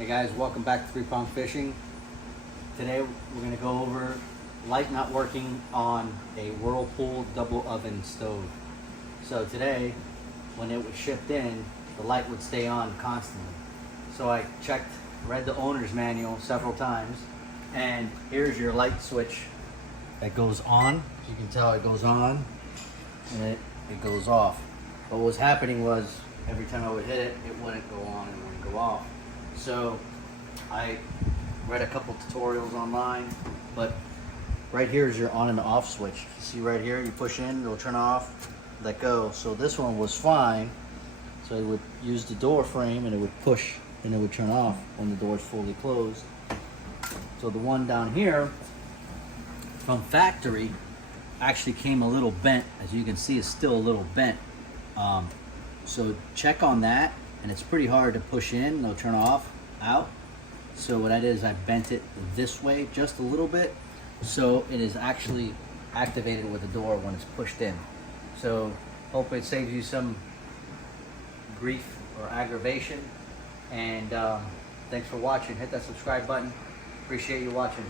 Hey guys, welcome back to Three Prong Fishing. Today we're going to go over light not working on a Whirlpool double oven stove. So today, when it was shipped in, the light would stay on constantly. So I read the owner's manual several times, and here's your light switch that goes on. As you can tell, it goes on and it goes off. But what was happening was every time I would hit it, it wouldn't go on and wouldn't go off. So I read a couple tutorials online, but right here is your on and off switch. You see right here, you push in, it'll turn off, let go. So this one was fine. So it would use the door frame and it would push and it would turn off when the door is fully closed. So the one down here from factory actually came a little bent. As you can see, it's still a little bent. So check on that, and it's pretty hard to push in, they'll turn off, out. So what I did is I bent it this way just a little bit, so it is actually activated with the door when it's pushed in. So hope it saves you some grief or aggravation, and thanks for watching. Hit that subscribe button. Appreciate you watching.